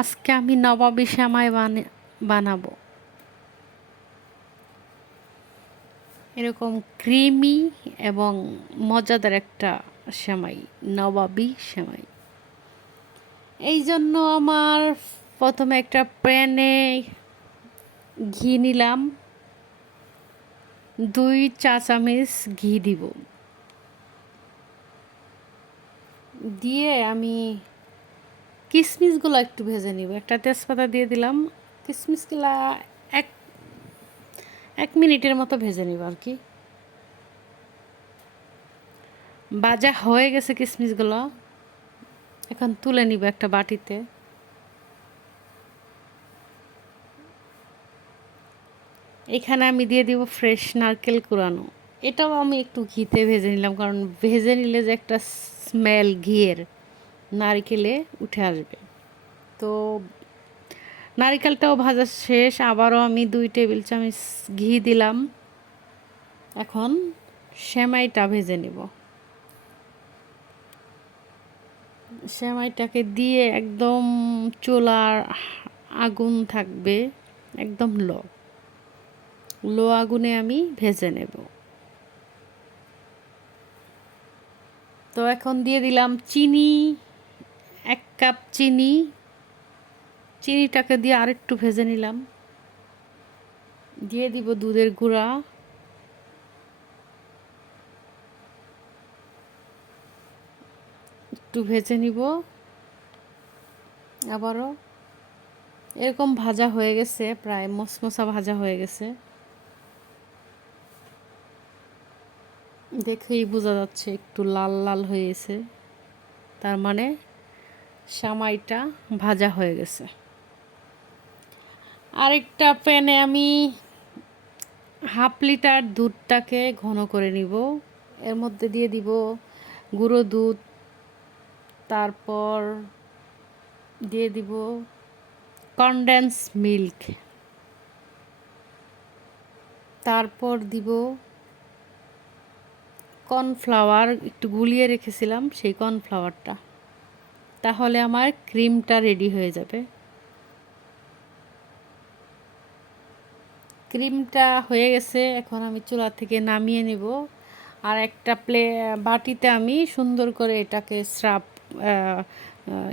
আজকে আমি নবাবি শ্যামাই বানাবো। এরকম ক্রিমি এবং মজাদার একটা সেমাই, নবাবি সেমাই। এই জন্য আমার প্রথমে একটা প্যানে ঘি নিলাম। দুই চা চামচ ঘি দিব। দিয়ে আমি কিশমিশগুলো একটু ভেজে নিব। একটা তেজপাতা দিয়ে দিলাম। কিশমিশগুলা এক এক মিনিটের মতো ভেজে নিব আর কি। বাজা হয়ে গেছে কিশমিশগুলো এখন তুলে নিব একটা বাটিতে। এখানে আমি দিয়ে দিব ফ্রেশ নারকেল কুড়ানো। এটাও আমি একটু ঘিতে ভেজে নিলাম, কারণ ভেজে নিলে যে একটা স্মেল ঘিয়ের। নারকেলে উঠে আসবে। তো নারিকেলটাও ভাজা শেষ, আবারও আমি দুই টেবিল চামচ ঘি দিলাম। এখন সেমাইটা ভেজে নেব। সেমাইটাকে দিয়ে একদম চোলার আগুন থাকবে, একদম লো। লো আগুনে আমি ভেজে নেব। তো এখন দিয়ে দিলাম চিনি। এক কাপ চিনি, চিনিটাকে দিয়ে আরেকটু ভেজে নিলাম। দিয়ে দিব দুধের গুঁড়া। একটু ভেজে নিব আবারও। এরকম ভাজা হয়ে গেছে, প্রায় মশমশা ভাজা হয়ে গেছে। দেখেই বোঝা যাচ্ছে একটু লাল লাল হয়েছে তার মানে সামাইটা ভাজা হয়ে গেছে। আরেকটা প্যানে আমি হাফ লিটার দুধটাকে ঘন করে নিব। এর মধ্যে দিয়ে দিব গুঁড়ো দুধ, তারপর দিয়ে দিব কনডেন্স মিল্ক তারপর দিব কর্নফ্লাওয়ার একটু গুলিয়ে রেখেছিলাম সেই কর্নফ্লাওয়ারটা তাহলে আমার ক্রিমটা রেডি হয়ে যাবে। ক্রিমটা হয়ে গেছে, এখন আমি চুলা থেকে নামিয়ে নেব। আর একটা প্লে, বাটিতে আমি সুন্দর করে এটাকে স্রাপ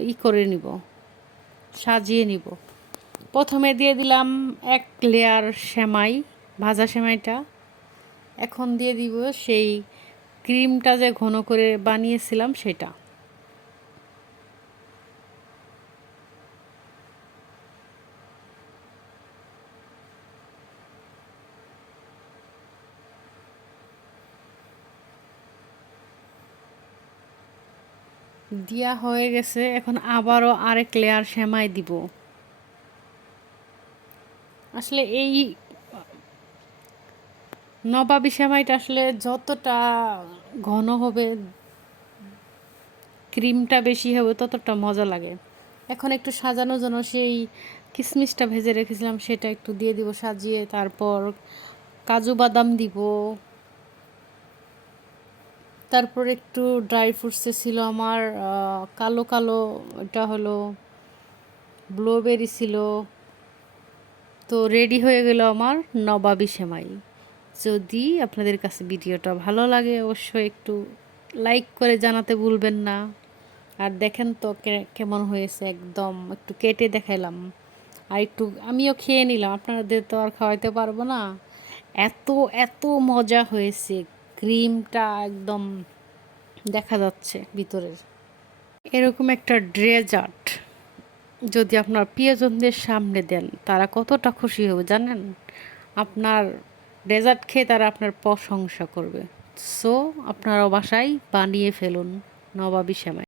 ই করে নিব, সাজিয়ে নিব। প্রথমে দিয়ে দিলাম এক লেয়ার সেমাই, ভাজা সেমাইটা। এখন দিয়ে দিব সেই ক্রিমটা যে ঘন করে বানিয়েছিলাম সেটা। দিয়া হয়ে গেছে, এখন আবারও আরেক লেয়ার সেমাই দিব। আসলে এই, নবাবি সেমাইটা আসলে যতটা ঘন হবে, ক্রিমটা বেশি হবে, ততটা মজা লাগে। এখন একটু সাজানোর জন্য সেই কিশমিশটা ভেজে রেখেছিলাম, সেটা একটু দিয়ে দিব, সাজিয়ে তারপর কাজু বাদাম দিব। তারপর একটু ড্রাই ফ্রুটসে ছিল আমার কালো কালো এটা হলো ব্লুবেরি ছিল। তো রেডি হয়ে গেল আমার নবাবি সেমাই। যদি আপনাদের কাছে ভিডিওটা ভালো লাগে অবশ্যই একটু লাইক করে জানাতে ভুলবেন না। আর দেখেন তো কেমন হয়েছে একদম, একটু কেটে দেখাইলাম। আর একটু আমিও খেয়ে নিলাম, আপনাদের তো আর খাওয়াইতে পারব না। এত এত মজা হয়েছে ক্রিমটা একদম দেখা যাচ্ছে ভিতরের। এরকম একটা ড্রেজার্ট যদি আপনার প্রিয়জনদের সামনে দেন, তারা কতটা খুশি হবে জানেন? আপনার ডেজার্ট খেয়ে তারা আপনার প্রশংসা করবে। সো আপনার বাসায় বানিয়ে ফেলুন নবাবি শ্যামাই